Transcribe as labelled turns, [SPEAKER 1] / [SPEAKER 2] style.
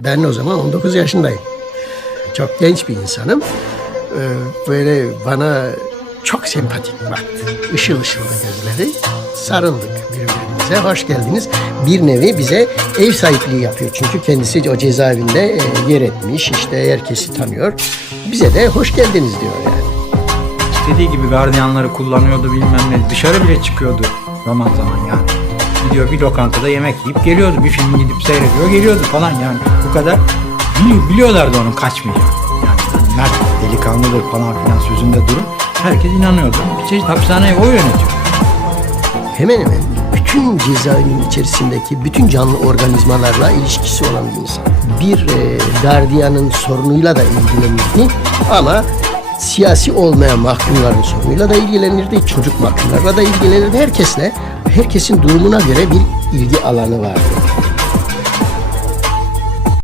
[SPEAKER 1] Ben o zaman 19 yaşındayım. Çok genç bir insanım. Ee, Böyle bana çok sempatik baktı. Işıl ışıldı gözleri. Sarıldık birbirimize. Hoş geldiniz. Bir nevi bize ev sahipliği yapıyor. Çünkü kendisi o cezaevinde e, yer etmiş. işte herkesi tanıyor. Bize de hoş geldiniz diyor yani.
[SPEAKER 2] İstediği gibi gardiyanları kullanıyordu bilmem ne. Dışarı bile çıkıyordu zaman yani. Gidiyor bir lokantada yemek yiyip geliyordu. Bir film gidip seyrediyor geliyordu falan yani. Bu kadar bili- biliyorlardı onun kaçmayacağını. Yani mert delikanlıdır falan filan sözünde durun. Herkes inanıyordu. Bir çeşit hapishaneyi o yönetiyor.
[SPEAKER 1] hemen hemen bütün cezaevinin içerisindeki bütün canlı organizmalarla ilişkisi olan bir insan. Bir e, gardiyanın sorunuyla da ilgilenirdi ama siyasi olmayan mahkumların sorunuyla da ilgilenirdi, çocuk mahkumlarla da ilgilenirdi. Herkesle, herkesin durumuna göre bir ilgi alanı vardı.